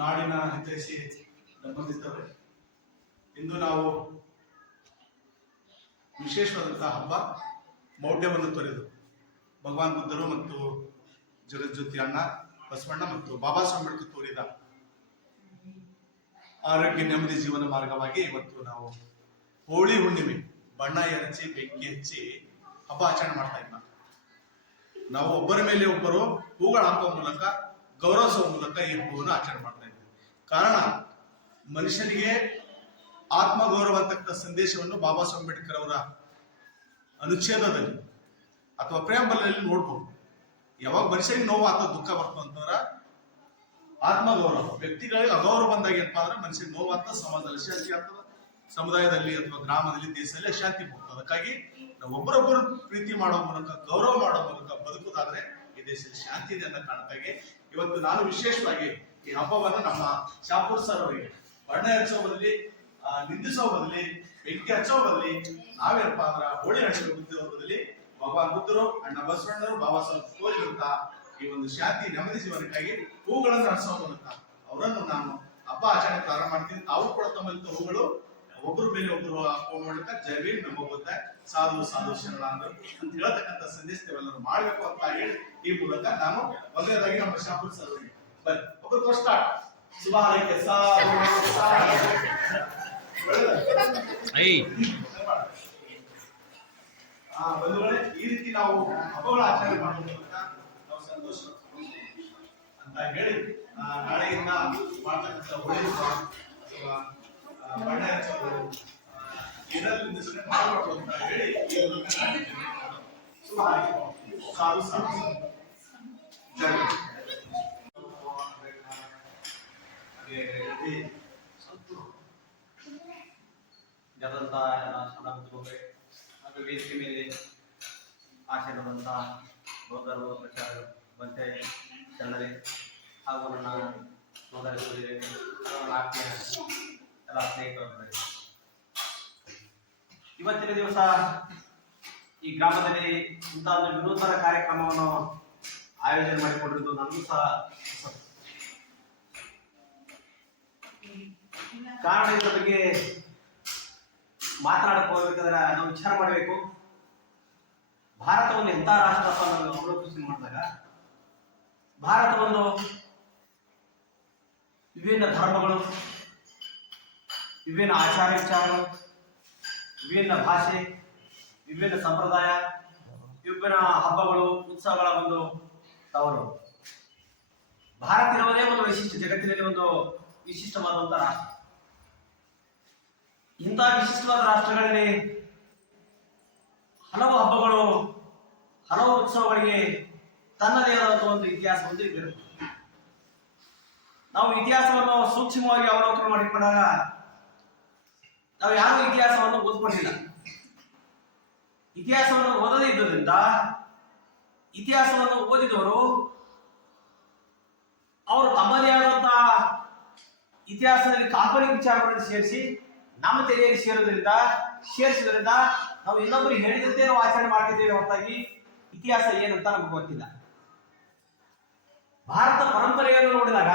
ನಾಡಿನ ಹಿತೈಷಿ ಬಂದಿರ್ತವೆ. ಇಂದು ನಾವು ವಿಶೇಷವಾದಂತಹ ಹಬ್ಬ ಮೌಢ್ಯವನ್ನು ತೊರೆದು ಭಗವಾನ್ ಬುದ್ಧರು ಮತ್ತು ಜಗಜ್ಯೋತಿ ಅಣ್ಣ ಬಸವಣ್ಣ ಮತ್ತು ಬಾಬಾ ಸಾಹೇಬ್ ಅಂಬೇಡ್ಕರ್ ತೋರಿದ ಆರೋಗ್ಯ ನೆಮ್ಮದಿ ಜೀವನ ಮಾರ್ಗವಾಗಿ ಇವತ್ತು ನಾವು ಹೋಳಿ ಹುಣ್ಣಿಮೆ ಬಣ್ಣ ಎರಚಿ ಬೆಂಕಿ ಹಚ್ಚಿ ಹಬ್ಬ ಆಚರಣೆ ಮಾಡ್ತಾ ಇದ್ದ. ನಾವು ಒಬ್ಬರ ಮೇಲೆ ಒಬ್ಬರು ಹೂಗಳ ಹಾಕುವ ಮೂಲಕ ಗೌರವಿಸುವ ಮೂಲಕ ಈ ಹಬ್ಬವನ್ನು ಆಚರಣೆ ಮಾಡ್ತಾ ಇದ್ದೀವಿ. ಕಾರಣ ಮನುಷ್ಯನಿಗೆ ಆತ್ಮಗೌರವ ಅಂತಕ್ಕಂಥ ಸಂದೇಶವನ್ನು ಬಾಬಾ ಸಾಹೇಬ್ ಅಂಬೇಡ್ಕರ್ ಅವರ ಅನುಚ್ಛೇದದಲ್ಲಿ ಅಥವಾ ಪ್ರೇಮಬಲದಲ್ಲಿ ನೋಡ್ಬೋದು. ಯಾವಾಗ ಮನುಷ್ಯನಿಗೆ ನೋವು ಅಥವಾ ದುಃಖ ಬರ್ತದೆ ಅಂತಂದ್ರ ಆತ್ಮಗೌರವ, ವ್ಯಕ್ತಿಗಳಿಗೆ ಅಗೌರವ ಬಂದಾಗ ಏನಪ್ಪಾ ಅಂದ್ರೆ ಮನುಷ್ಯನಿಗೆ ನೋವು ಆಗ್ತದೆ, ಸಮಾಜದಲ್ಲಿ ಶಾಂತಿ ಆಗ್ತದೆ, ಸಮುದಾಯದಲ್ಲಿ ಅಥವಾ ಗ್ರಾಮದಲ್ಲಿ ದೇಶದಲ್ಲಿ ಶಾಂತಿ ಬರ್ತದೆ. ಅದಕ್ಕಾಗಿ ನಾವು ಒಬ್ಬರೊಬ್ಬರು ಪ್ರೀತಿ ಮಾಡೋ ಮೂಲಕ ಗೌರವ ಮಾಡೋ ಮೂಲಕ ಬದುಕುದಾದ್ರೆ ಈ ದೇಶದಲ್ಲಿ ಶಾಂತಿ ಇದೆ ಅನ್ನೋ ಕಾರಣಕ್ಕಾಗಿ ಇವತ್ತು ನಾನು ವಿಶೇಷವಾಗಿ ಈ ಹಬ್ಬವನ್ನು ನಮ್ಮ ಶಾಪುರ್ ಸರ್ ಅವರಿಗೆ ಬಣ್ಣ ಹಚ್ಚೋ ಬದಲಿ ನಿಂದಿಸೋ ಬದಲಿ ಬೆಂಕಿ ಹಚ್ಚೋ ಬದಲಿ ನಾವೇನಪ್ಪ ಅಂದ್ರ ಹೋಳಿ ಹಚ್ಚೋ ಬದಲಿ ಭಗವಾನ್ ಬುದ್ಧರು ಅಣ್ಣ ಬಸವಣ್ಣರು ಬಾಬಾ ಸಾಹೇಬ್ ತೋರಿದಂತ ಈ ಒಂದು ಶಾಂತಿ ನೆಮ್ಮದಿ ಜೀವನಕ್ಕಾಗಿ ಹೂಗಳನ್ನು ಹಚ್ಚೋ ಮೂಲಕ ಅವರನ್ನು ನಾನು ಹಬ್ಬ ಆಚರಣೆ ಪ್ರಾರಂಭ ಮಾಡ್ತೀನಿ. ತಾವು ಕೂಡ ತಮ್ಮಲ್ಲಿ ಹೂಗಳು ಒಬ್ಬರ ಮೇಲೆ ಒಬ್ಬರು ಹಾಕುವ ಮೂಲಕ ಜೈವೀನ್ ನಮ್ಮ ಬುದ್ಧ ಸಾಧು ಸಾಧು ಶರಣ ಅಂತ ಹೇಳ್ತಕ್ಕಂಥ ಸಂದೇಶ ನಾವೆಲ್ಲರೂ ಮಾಡ್ಬೇಕು ಅಂತ ಹೇಳಿ ಈ ಮೂಲಕ ನಾನು ಮೊದಲನೇದಾಗಿ ನಮ್ಮ ಶಾಪುರ್ ಸರ್ ಅವರಿಗೆ ಬನ್ನಿ ಒಬ್ಬರು ಸ್ಟಾರ್ಟ್ ಶುಭ ಹಾರೈಕೆ ಬಂಧುಗಳೇ, ಈ ರೀತಿ ನಾವು ಹಬ್ಬಗಳ ಆಚರಣೆ ಮಾಡುವ ಮೂಲಕ ನಾವು ಸಂತೋಷ ಅಂತ ಹೇಳಿ ನಾಳೆಯಿಂದ ಮಾಡ್ತಕ್ಕಂಥ ಹೋಳಿ ಅಥವಾ ಬಣ್ಣ ಹಚ್ಚೋದು ಇದರಲ್ಲಿ ಮಾಡಬಾರ್ದು ಅಂತ ಹೇಳಿ ಶುಭ ಹಾರೈಕೆ ಸಾಧು ಸಾಧು ಜನರಂತ ಸಣ್ಣ ಮಿತ್ರರೇ ಹಾಗೂ ವೇದಿಕೆ ಮೇಲೆ ಆಚರಣೆದಂತಹ ಬೌದ್ಧರು ಪ್ರಚಾರ ಬಂತೆ ಜನರೇ ಹಾಗೂ ನನ್ನ ಸೋದರ ಸೋದರಿಯರೇ ನನ್ನ ಆತ್ಮೀಯ ಎಲ್ಲ ಸ್ನೇಹಿತರು, ಇವತ್ತಿನ ದಿವಸ ಈ ಗ್ರಾಮದಲ್ಲಿ ಇಂಥ ಒಂದು ವಿನೂತನ ಕಾರ್ಯಕ್ರಮವನ್ನು ಆಯೋಜನೆ ಮಾಡಿಕೊಂಡಿರುವುದು ನನಗೂ ಸಹ ಕಾರಣ. ಇದರ ಬಗ್ಗೆ ಮಾತನಾಡಕ್ಕೆ ಹೋಗ್ಬೇಕಾದ್ರೆ ನಾವು ವಿಚಾರ ಮಾಡಬೇಕು. ಭಾರತವನ್ನು ಎಂಥ ರಾಷ್ಟ್ರಪ್ಪ ನಾವು ಅವಲೋಕಿಸಿ ಮಾಡಿದಾಗ ಭಾರತ ಒಂದು ವಿಭಿನ್ನ ಧರ್ಮಗಳು, ವಿಭಿನ್ನ ಆಚಾರ ವಿಚಾರಗಳು, ವಿಭಿನ್ನ ಭಾಷೆ, ವಿಭಿನ್ನ ಸಂಪ್ರದಾಯ, ವಿಭಿನ್ನ ಹಬ್ಬಗಳು, ಉತ್ಸವಗಳ ಒಂದು ತವರು. ಭಾರತ ಇರುವುದೇ ಒಂದು ವೈಶಿಷ್ಟ್ಯ, ಜಗತ್ತಿನಲ್ಲಿ ಒಂದು ವಿಶಿಷ್ಟವಾದಂತಹ ರಾಷ್ಟ್ರ. ಇಂಥ ವಿಶಿಷ್ಟವಾದ ರಾಷ್ಟ್ರಗಳಲ್ಲಿ ಹಲವು ಹಬ್ಬಗಳು, ಹಲವು ಉತ್ಸವಗಳಿಗೆ ತನ್ನದೇ ಆದಂತಹ ಒಂದು ಇತಿಹಾಸ ಹೊಂದಿರಬೇಕು. ನಾವು ಇತಿಹಾಸವನ್ನು ಸೂಕ್ಷ್ಮವಾಗಿ ಅವಲೋಕನ ಮಾಡಿಕೊಂಡಾಗ ನಾವು ಯಾರು ಇತಿಹಾಸವನ್ನು ಓದ್ಕೊಂಡಿಲ್ಲ. ಇತಿಹಾಸವನ್ನು ಓದದೇ ಇದ್ದುದರಿಂದ ಇತಿಹಾಸವನ್ನು ಓದಿದವರು ಅವರು ತಮ್ಮದೇ ಆದಂತಹ ಇತಿಹಾಸದಲ್ಲಿ ಕಾಲ್ಪನಿಕ ವಿಚಾರಗಳನ್ನು ಸೇರಿಸಿ ನಮ್ಮ ತೆರೆಯಲ್ಲಿ ಸೇರಿಸಿದ್ರಿಂದ ನಾವು ಇನ್ನೊಬ್ಬರು ಹೇಳಿದಂತೆ ನಾವು ಆಚರಣೆ ಮಾಡ್ತಿದ್ದೇವೆ ಹೊರತಾಗಿ ಇತಿಹಾಸ ಏನಂತ ನಮಗೆ ಗೊತ್ತಿಲ್ಲ. ಭಾರತ ಪರಂಪರೆಯನ್ನು ನೋಡಿದಾಗ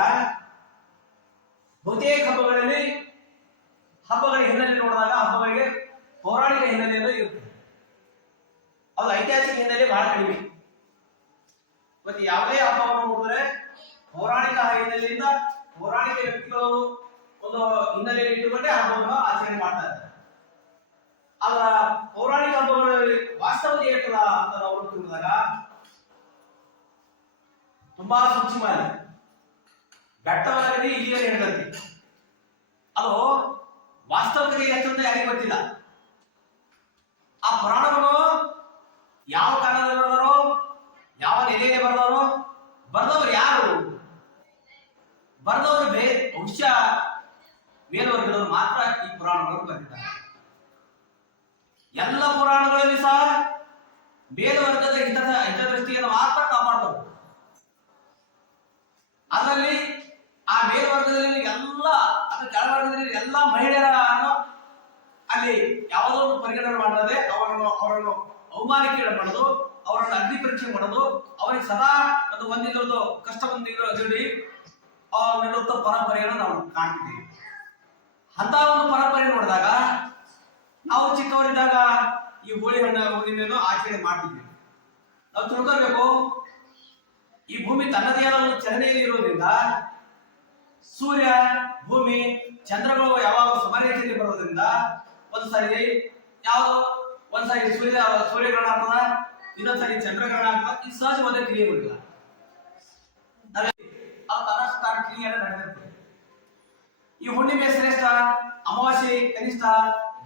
ಬಹುತೇಕ ಹಬ್ಬಗಳ ಹಿನ್ನೆಲೆ ನೋಡಿದಾಗ ಹಬ್ಬಗಳಿಗೆ ಪೌರಾಣಿಕ ಹಿನ್ನೆಲೆಯನ್ನು ಇರುತ್ತದೆ. ಅದು ಐತಿಹಾಸಿಕ ಹಿನ್ನೆಲೆ ಬಹಳ ಕಡಿಮೆ. ಮತ್ತೆ ಯಾವುದೇ ಹಬ್ಬವನ್ನು ನೋಡಿದ್ರೆ ಪೌರಾಣಿಕ ಹಿನ್ನೆಲೆಯಿಂದ ಪೌರಾಣಿಕ ವ್ಯಕ್ತಿಗಳು ಒಂದು ಹಿನ್ನೆಲೆಯಲ್ಲಿ ಇಟ್ಟುಕೊಂಡೇ ಹಬ್ಬವನ್ನು ಆಚರಣೆ ಮಾಡ್ತಾ ಇದ್ದಾರೆ. ಅದರ ಪೌರಾಣಿಕ ಹಬ್ಬಗಳಲ್ಲಿ ವಾಸ್ತವತೆ ಏನಿಲ್ಲ ಅಂತ ನಾವು ನೋಡಿದಾಗ ತುಂಬಾ ಸೂಕ್ಷ್ಮ ಇದೆ. ಬೆಟ್ಟವಲ್ಲದೆ ಹಿರಿಯರು ಹೇಳಿದಂತೆ ಅದು ವಾಸ್ತವಿಕತೆ ಎಷ್ಟಂತ ಯಾರಿಗೆ ಗೊತ್ತಿಲ್ಲ. ಆ ಪುರಾಣವನ್ನು ಯಾವ ಕಾಲದಲ್ಲಿ ಬರೆದವರು, ಯಾವ ನೆಲೆಯಲ್ಲಿ ಬರೆದವರು ಯಾರು, ಬರೆದವರು ಬಹುಶಃ ಮೇಲ್ವರ್ಗದವರು ಮಾತ್ರ ಈ ಪುರಾಣಗಳನ್ನು ಬರೆದಿದ್ದಾರೆ. ಎಲ್ಲ ಪುರಾಣಗಳಲ್ಲಿ ಸಹ ಮೇಲ್ವರ್ಗದ ಹಿತದೃಷ್ಟಿಯನ್ನು ಮಾತ್ರ ಕಾಪಾಡ್ತವೆ. ಅದರಲ್ಲಿ ಆ ಮೇಲ್ವರ್ಗದಲ್ಲಿ ಎಲ್ಲ ಅಥವಾ ಕೆಳವರ್ಗದಲ್ಲಿ ಎಲ್ಲ ಮಹಿಳೆಯರನ್ನು ಅಲ್ಲಿ ಯಾವುದೋ ಒಂದು ಪರಿಗಣನೆ ಮಾಡದೆ ಅವರನ್ನು ಅವಮಾನಕ್ಕೆ ಮಾಡೋದು, ಅವರನ್ನು ಅಗ್ನಿ ಪರೀಕ್ಷೆ ಮಾಡೋದು, ಅವರಿಗೆ ಸದಾ ಅದು ಒಂದಿಲ್ಲೊಂದು ಕಷ್ಟ ಬಂದಿರೋ ನಡೆಯುತ್ತ ಪರಂಪರೆಯನ್ನು ನಾವು ಕಾಣ್ತಿದ್ದೀವಿ. ಅಂತ ಒಂದು ಪರಂಪರೆ ನೋಡಿದಾಗ ನಾವು ಚಿಕ್ಕವರಿದ್ದಾಗ ಈ ಹೋಳಿ ಹುಣ್ಣಿಮೆಯನ್ನು ಆಚರಣೆ ಮಾಡ್ತಿದ್ವಿ. ನಾವು ತಿಳ್ಕೊಳ್ಬೇಕು, ಈ ಭೂಮಿ ತನ್ನದೇ ಆದ ಒಂದು ಚಲನೆಯಲ್ಲಿ ಇರೋದ್ರಿಂದ ಸೂರ್ಯ, ಭೂಮಿ, ಚಂದ್ರಗಳು ಯಾವಾಗ ಸಮರೇಖೆಯಲ್ಲಿ ಬರೋದ್ರಿಂದ ಒಂದ್ಸಾರಿ ಯಾವ್ದು ಒಂದ್ಸಾರಿ ಸೂರ್ಯಗ್ರಹಣ ಆಗ್ತದ, ಇನ್ನೊಂದ್ಸಾರಿ ಚಂದ್ರಗ್ರಹಣ ಆಗ್ತದ. ಈ ಸಹಜವಾದ ಕ್ರಿಯೆಗಳಿಲ್ಲ, ಅದು ತನ್ನ ಕ್ರಿಯೆಯನ್ನು ನಡೆದಿರ್ತದೆ. ಈ ಹುಣ್ಣಿಮೆ ಶ್ರೇಷ್ಠ, ಅಮಾವಾಸ್ಯೆ ಕನಿಷ್ಠ,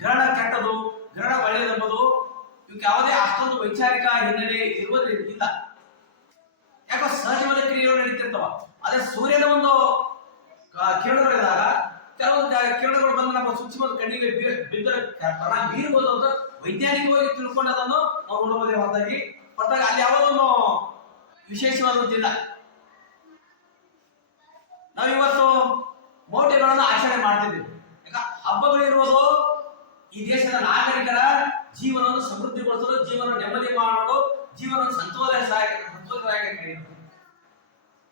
ಗ್ರಹಣ ಕೆಟ್ಟದು, ಗ್ರಹಣ ಒಳ್ಳೆಯದೆಂಬುದು ಇವಕ್ಕೆ ಯಾವುದೇ ಅಷ್ಟೊಂದು ವೈಚಾರಿಕ ಹಿನ್ನೆಲೆ ಇರುವುದರಿಂದ ಯಾಕೋ ಸಹಜವಾದ ಕ್ರಿಯೆಗಳು ನಡೀತಿರ್ತಾವ. ಅದೇ ಸೂರ್ಯನ ಒಂದು ಕಿರಣಗಳಿದಾಗ ಕೆಲವು ಕಿರಣಗಳು ಬಂದು ನಮ್ಮ ಸೂಕ್ಷ್ಮ ಕಣ್ಣಿಗೆ ಬಿದ್ದರೆ ಪರಿಣಾಮ ಬೀರಬಹುದು ಅಂತ ವೈಜ್ಞಾನಿಕವಾಗಿ ತಿಳ್ಕೊಂಡು ಅದನ್ನು ನಾವು ನೋಡಬಹುದೇ ಹೊರತಾಗಿ ಅಲ್ಲಿ ಯಾವುದೊಂದು ವಿಶೇಷವಾದಂತಿಲ್ಲ. ನಾವಿವತ್ತು ಮೌಢ್ಯಗಳನ್ನು ಆಚರಣೆ ಮಾಡ್ತಿದ್ದೇವೆ. ಯಾಕ ಹಬ್ಬಗಳಿರುವುದು ಈ ದೇಶದ ನಾಗರಿಕರ ಜೀವನವನ್ನು ಸಮೃದ್ಧಿಗೊಳಿಸಲು, ಜೀವನ ನೆಮ್ಮದಿ ಮಾಡಲು, ಜೀವನ ಸಂತೋಷದಾಯಕ ಕರೆಯುವುದು.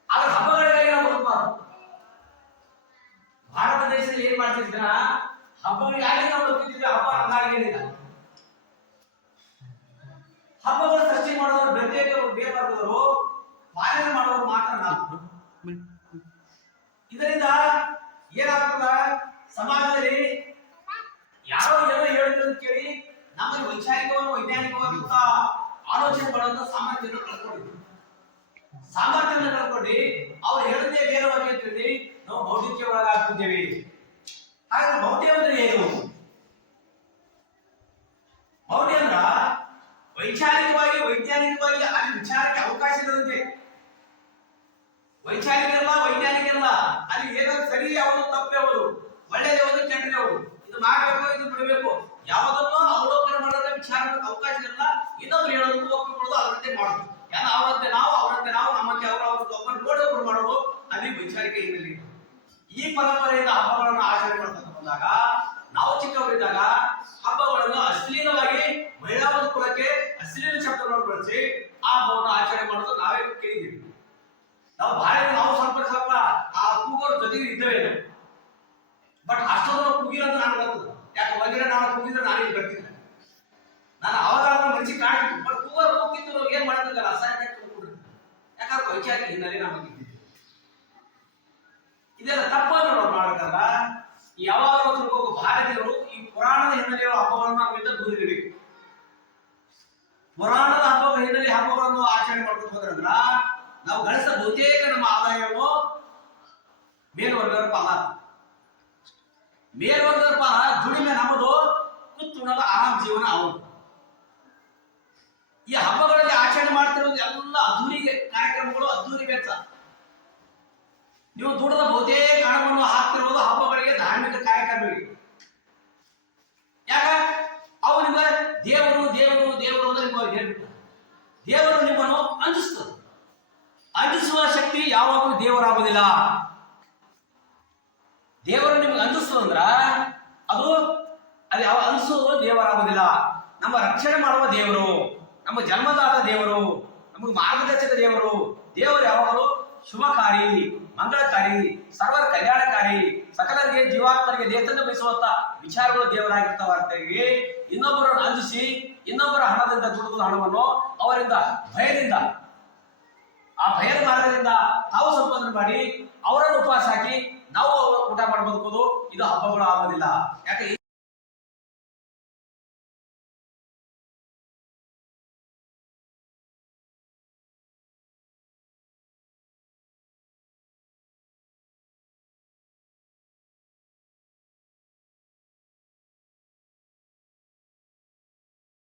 ಆದ್ರೆ ಹಬ್ಬಗಳಿಗಾಗಿ ನಾವು ಬದುಕಬಾರದು. ಭಾರತ ದೇಶದಲ್ಲಿ ಏನ್ ಮಾಡ್ತಿದ್ದೀರ, ಹಬ್ಬಗಳಿಗಾಗಿ ನಾವು ಬದುಕಿದ್ದೀವಿ. ಹಬ್ಬ ಹಂಗಾಗಿ ಏನಿಲ್ಲ. ಹಬ್ಬಗಳು ಸೃಷ್ಟಿ ಮಾಡೋರು ಬೇರ್ಬಾರ್ದವರು, ಪಾಲನೆ ಮಾಡೋರು ಮಾತ್ರ ನಾವು. ಇದರಿಂದ ಏನಾಗ್ತದ, ಸಮಾಜದಲ್ಲಿ ಯಾರೋ ಏನೋ ಹೇಳಿದ್ರು ಕೇಳಿ ನಮ್ಮಲ್ಲಿ ವೈಚಾರಿಕವನ್ನು ವೈಜ್ಞಾನಿಕವಾದಂತ ಆಲೋಚನೆ ಮಾಡುವಂತ ಸಾಮರ್ಥ್ಯವನ್ನು ಕಳ್ಕೊಂಡಿದ್ವಿ. ಸಾಮರ್ಥ್ಯವನ್ನು ಕಳ್ಕೊಂಡು ಅವ್ರು ಹೇಳದೇ ನೇರವಾಗಿ ಅಂತ ಹೇಳಿ ನಾವು ಮೌಢ್ಯಕ್ಕೆ ಒಳಗಾಗ್ತಿದ್ದೇವೆ. ಹಾಗಾದ್ರೆ ಮೌಢ್ಯ ಅಂದ್ರೆ ಏನು? ಮೌಢ್ಯ ಅಂದ್ರ ವೈಚಾರಿಕವಾಗಿ ವೈಜ್ಞಾನಿಕವಾಗಿ ಅಲ್ಲಿ ವಿಚಾರಕ್ಕೆ ಅವಕಾಶ ಇಲ್ಲದಂತೆ. ವೈಚಾರಿಕ ಇರಲ್ಲ, ವೈಜ್ಞಾನಿಕ ಇರಲ್ಲ, ಅಲ್ಲಿ ಏನೋ ಸರಿ ಯಾವುದು ತಪ್ಪು ಯಾವುದು, ಒಳ್ಳೆಯದು ಯಾವುದು ಕೆಟ್ಟದ್ದು ಯಾವುದು, ಇದು ಮಾಡಬೇಕು ಇದು ಬಿಡಬೇಕು, ಯಾವುದನ್ನು ಅವಲೋಕನ ಮಾಡೋದ ವಿಚಾರಕ್ಕೆ ಅವಕಾಶ ಇರಲ್ಲ. ಇನ್ನೊಬ್ರು ಹೇಳೋದು ಒಪ್ಪಿಕೊಳ್ಳೋದು, ಅವರಂತೆ ಮಾಡೋದು, ಯಾರು ಅವರಂತೆ ನಾವು ನಮ್ಮಂತೆ ಅವರು ಒಬ್ಬರು ನೋಡೋರು ಮಾಡೋದು, ಅಲ್ಲಿ ವೈಚಾರಿಕ ಹಿನ್ನೆಲೆ. ಈ ಪರಂಪರೆಯಿಂದ ಹಬ್ಬಗಳನ್ನು ಆಚರಣೆ ಮಾಡ್ತಾ ಬಂದಾಗ ನಾವು ಚಿಕ್ಕವರಿದ್ದಾಗ ಹಬ್ಬಗಳನ್ನು ಅಶ್ಲೀಲವಾಗಿ ಮಹಿಳಾ ಒಂದು ಕುಲಕ್ಕೆ ಅಶ್ಲೀಲ ಶಬ್ದಗಳನ್ನು ಬಳಸಿ ಆ ಹಬ್ಬವನ್ನು ಆಚರಣೆ ಮಾಡೋದು ನಾವೇ ಕೇಳಿದ್ದೀವಿ. ನಾವು ಸ್ವಲ್ಪ ಆ ಕೂಗೋರ್ ಜೊತೆಗೆ ಇದ್ದೇವೆ. ಬಟ್ ಅಷ್ಟೊಂದು ಕೂಗಿರೋದು ನಾನು ಗೊತ್ತದ. ಯಾಕೆ ಒಂದಿನ ನಾನು ಕೂಗಿದ್ರೆ ನಾನು ಇಲ್ಲಿ ಬರ್ತಿದ್ದೆ. ನಾನು ಅವಾಗ ಮನಸ್ಸಿಗೆ ಕಾಣ್ತಿದ್ದೆ. ಬಟ್ ಕೂಗೋರ್ ಕೂಗಿದ್ದು ನಾವು ಏನ್ ಮಾಡಬೇಕಲ್ಲ, ಅಸಹ್ಯ ಕೂಗ್ಬಿಡ್ರಿ. ಯಾಕಂದ್ರೆ ವೈಚಾರಿಕ ಹಿನ್ನೆಲೆ ನಮಗೆ ಇದ್ದಿದೆ. ಇದೆಲ್ಲ ತಪ್ಪನ್ನು ನಾವು ಮಾಡಬೇಕಲ್ಲ. ಯಾವಾಗ ತಿಳ್ಕೋಬೇಕು, ಭಾರತೀಯರು ಈ ಪುರಾಣದ ಹಿನ್ನೆಲೆಯ ಹಬ್ಬಗಳನ್ನು ನಮ್ಮಿಂದ ದೂರಿರಬೇಕು. ಪುರಾಣದ ಹಬ್ಬಗಳ ಹಿನ್ನೆಲೆ ಹಬ್ಬಗಳನ್ನು ಆಚರಣೆ ಮಾಡ್ಕೊಂಡು ಹೋದ್ರಂದ್ರ ನಾವು ಗಳಿಸ ಬಹುತೇಕ ನಮ್ಮ ಆದಾಯವನ್ನು ಮೇಲ್ವರ್ಗದ ಪಾಲ. ಮೇಲ್ವರ್ಗದ ಪಾಲ ದುಡಿಮೆ ನಮ್ಮದು, ಕುತ್ತುಣದ ಆರಾಮ್ ಜೀವನ ಅವರು. ಈ ಹಬ್ಬಗಳಲ್ಲಿ ಆಚರಣೆ ಮಾಡ್ತಿರೋದು ಎಲ್ಲ ಅದ್ದೂರಿಗೆ ಕಾರ್ಯಕ್ರಮಗಳು, ಅದ್ದೂರಿ ವೆಚ್ಚ. ನೀವು ದುಡದ ಬಹುತೇಕ ಹಣವನ್ನು ಹಾಕ್ತಿರೋದು ಹಬ್ಬಗಳಿಗೆ, ಧಾರ್ಮಿಕ ಕಾರ್ಯಕ್ರಮಗಳಿಗೆ. ಯಾಕ ಅವನಿಂದ ದೇವರು ದೇವರು ದೇವರು ಅಂತ ನಿಮಗೆ ಹೇಳ್ಬಿಟ್ಟು ದೇವರು ನಿಮ್ಮನ್ನು ಅಂಜಿಸ್ತದೆ. ಅಂಜಿಸುವ ಶಕ್ತಿ ಯಾವಾಗಲೂ ದೇವರಾಗುವುದಿಲ್ಲ. ದೇವರು ನಿಮ್ಗೆ ಅಂಜಿಸ್ತದಂದ್ರ ಅದು ಯಾವ ಅನಿಸೋದು ದೇವರಾಗುವುದಿಲ್ಲ. ನಮ್ಮ ರಕ್ಷಣೆ ಮಾಡುವ ದೇವರು, ನಮ್ಮ ಜನ್ಮದಾತ ದೇವರು, ನಮಗೆ ಮಾರ್ಗದರ್ಶಕ ದೇವರು. ದೇವರು ಯಾವಾಗಲೂ ಶುಭಕಾರಿ, ಮಂಗಳಕಾರಿ, ಸರ್ವರ ಕಲ್ಯಾಣಕಾರಿ, ಸಕಲರಿಗೆ ಜೀವಾತ್ಮರಿಗೆ ದೇಶದಿಂದ ಬಯಸುವಂತ ವಿಚಾರಗಳು ದೇವರಾಗಿರ್ತಾವ. ಅಂತೆಯೇ ಇನ್ನೊಬ್ಬರನ್ನು ಅಂಜಿಸಿ ಇನ್ನೊಬ್ಬರ ಹಣದಿಂದ ದುಡಿದ ಹಣವನ್ನು ಅವರಿಂದ ಭಯದಿಂದ, ಆ ಭಯದ ಮಾರ್ಗದಿಂದ ತಾವು ಸಂಪಾದನೆ ಮಾಡಿ ಅವರನ್ನು ಉಪವಾಸ ಹಾಕಿ ನಾವು ಊಟ ಮಾಡಿ ಬದುಕೋದು ಇದು ಹಬ್ಬಗಳು ಆಗೋದಿಲ್ಲ. ಯಾಕೆ